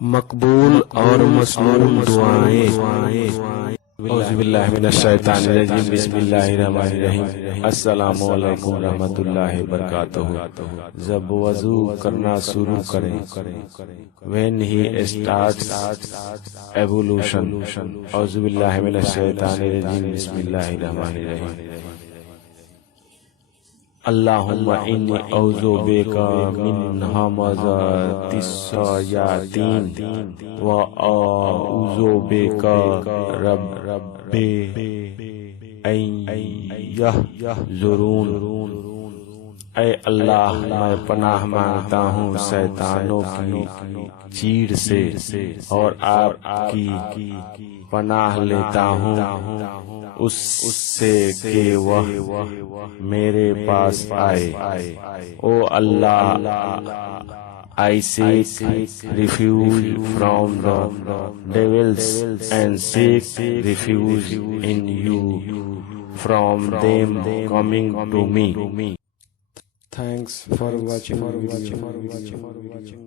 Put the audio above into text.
مقبول اور مسموع دعائیں۔ اعوذ باللہ من الشیطان الرجیم، بسم اللہ الرحمن الرحیم۔ السلام علیکم ورحمۃ اللہ وبرکاتہ۔ جب وضو کرنا شروع کریں، when he starts ablution۔ اعوذ باللہ من الشیطان الرجیم، بسم اللہ الرحمن الرحیم۔ اللہم انی اعوذ بک من ہمزات الشیاطین و اعوذ بک رب ان یحضرون۔ اے اللہ، میں پناہ مانگتا ہوں شیطانوں کی چیڑ سے اور آپ کی پناہ لیتا ہوں اس سے کہ وہ میرے پاس آئے۔ او اللہ، I seek refuge from the devils and seek refuge in you from them coming to me. Thanks for watching video.